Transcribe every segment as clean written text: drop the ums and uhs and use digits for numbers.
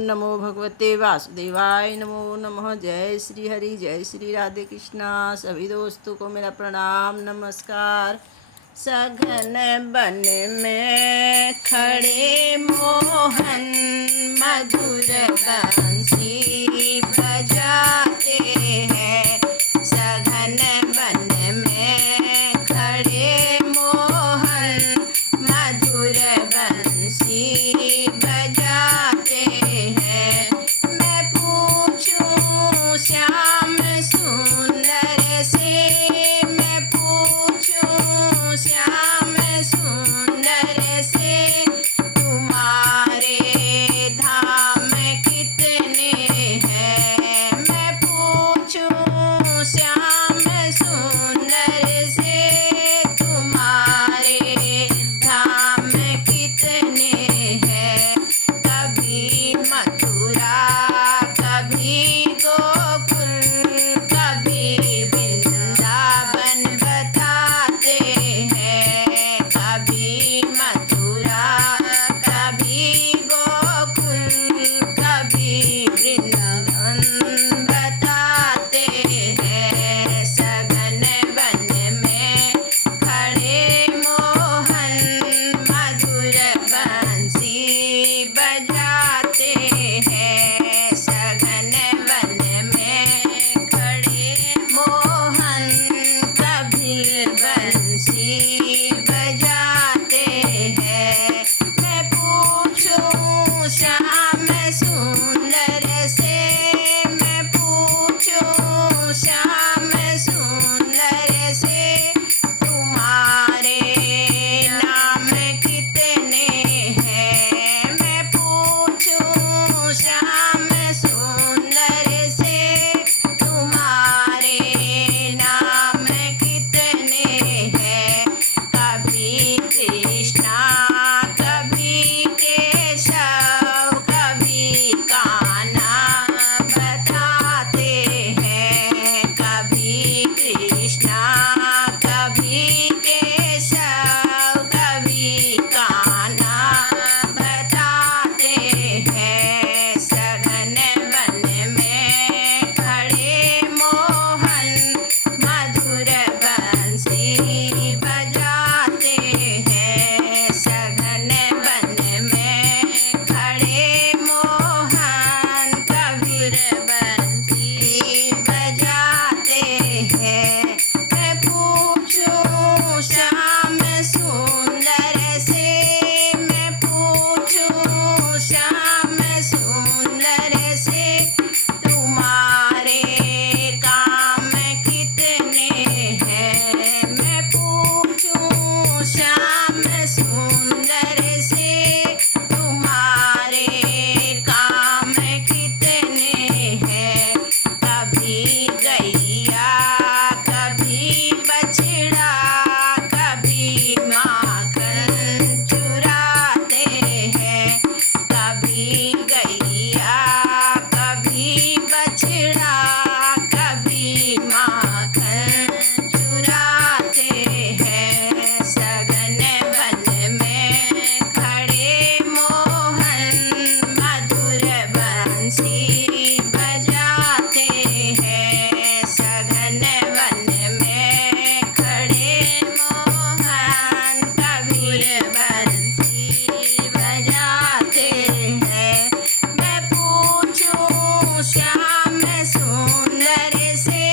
नमो भगवते वासुदेवाय, नमो नमः। जय श्री हरि, जय श्री राधे कृष्णा। सभी दोस्तों को मेरा प्रणाम नमस्कार। सघन बन में खड़े मोहन, मधुर बंसी बजाते हैं। सघन बन में खड़े मोहन, मधुर बंसी बजाते हैं। मैं पूछूं श्याम सुंदर से, मैं पूछूं श्याम सुंदर से, तुम्हारे धाम कितने हैं। मैं पूछूं श्याम सुंदर से, तुम्हारे धाम कितने हैं। कभी मथुरा, कभी गोकुल, कभी वृंदावन बताते हैं। कभी मथुरा, कभी गोकुल, कभी वृंदावन बताते हैं। सघन वन में खड़े मोहन, मधुर बंसी बजाते हैं। सघन वन में खड़े मोहन, कभी बंसी बजाते हैं। मैं पूछूं श्याम सुंदर से, मैं पूछूं श्याम सुंदर से, तुम्हारे नाम कितने हैं। मैं पूछूं श्याम सुंदर से, तुम्हारे नाम कितने हैं। कभी कृष्णा, कभी केशव, कभी कान्हा बताते हैं। कभी कृष्णा, कभी केशव, कभी कान्हा बताते हैं। सघन वन में खड़े मोहन, मधुर बंसी बजाते हैं। सघन वन में खड़े मोहन, कबीर बंसी बजाते हैं। मैं पूछूं श्याम सुंदर से, मैं पूछूं श्याम सुंदर से, तुम्हारे काम कितने हैं। मैं पूछूं श्याम सुंदर से, तुम्हारे काम कितने हैं। कभी गैया, कभी बछड़ा, कभी माखन चुराते हैं। कभी गैया, कभी बछड़ा, कभी माखन चुराते हैं। सघन वन में खड़े मोहन, मधुर बंसी बजाते हैं। सघन वन में खड़े मोहन, कबीर बंसी बजाते हैं। मैं पूछूं श्याम सुंदर से,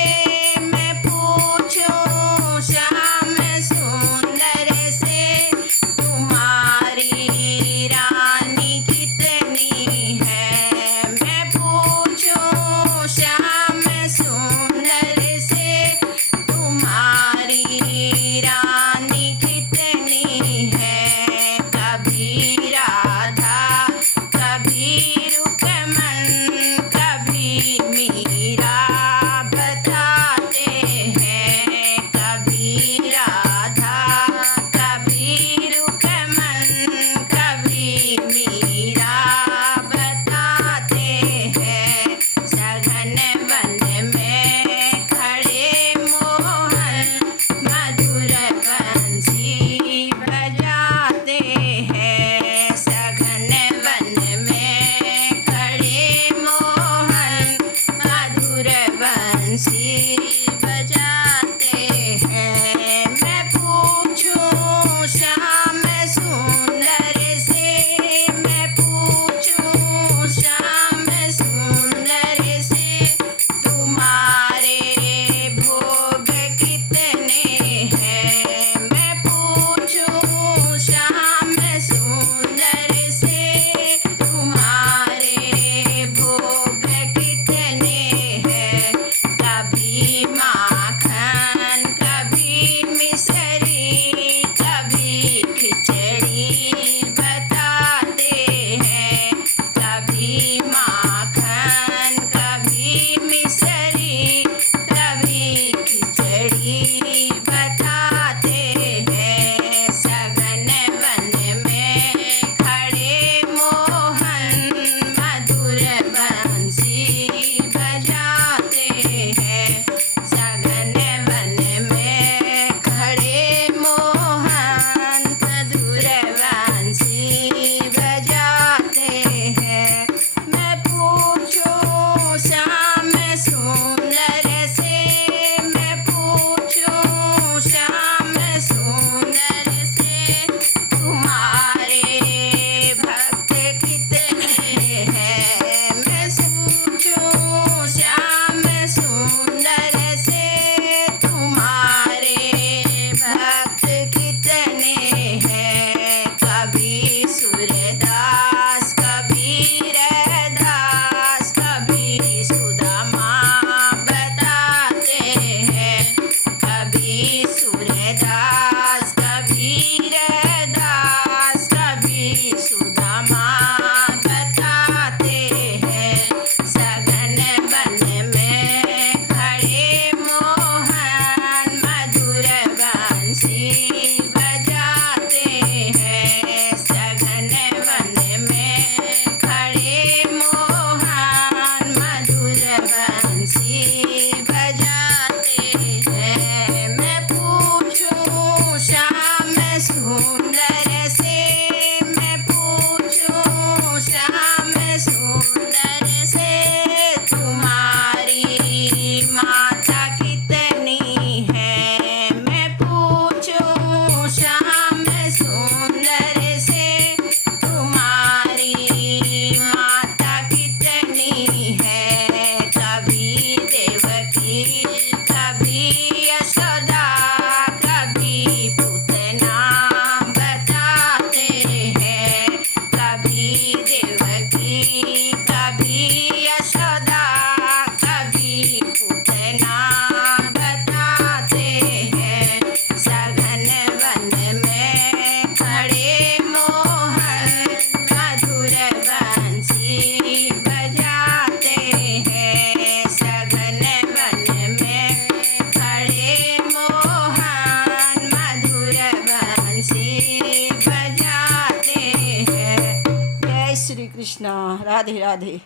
मैं पूछूं श्याम सुंदर से, तुम्हारी रानी कितनी है। मैं पूछूं श्याम सुंदर से, तुम्हारी रानी कितनी है। कभी राधा, कभी रुक्मन, कभी मीरा बताते हैं। कभी राधा, कभी रुक्मन, कभी मीरा बताते हैं। सघन वन में खड़े मोहन, मधुर बंसी बजाते हैं। सघन वन में कभी माखन कभी मिसरी कभी खिचड़ी बताते हैं। सगन वन में खड़े मोहन मधुर बंसी बजाते हैं। सगन वन में खड़े मोहन मधुर बंसी बजाते हैं। मैं पूछूं श्याम सुंदर से, मैं पूछूं श्याम सुंदर से, तुम्हारे भक्त कितने हैं। मैं पूछूं श्याम सुंदर से, तुम्हारे भक्त कितने हैं। कभी सूरदास कभी रैदास कभी सुदामा बताते हैं। कभी सूरदास कभी रैदास कभी सुदामा बताते हैं। सगन वन में खड़े मोहन मधुर बंसी बजाते हैं। सगन वन में खड़े मोहन मधुर बंसी बजाते हैं। मैं पूछूं श्याम सुंदर से, मैं पूछूं श्याम सुंदर से, तुम्हारी माता कितनी है। मैं पूछूं श्याम सुंदर से, तुम्हारी माता कितनी है। कभी देवकी कभी यशोदा कभी पूतना बताते हैं। कभी देवकी कभी यशोदा कभी पूतना बताते हैं। सघन वन में खड़े मोहन मधुर बंसी बजाते हैं। सघन वन में खड़े मोहन मधुर बंसी बजाते हैं। जय श्री कृष्णा। राधे राधे।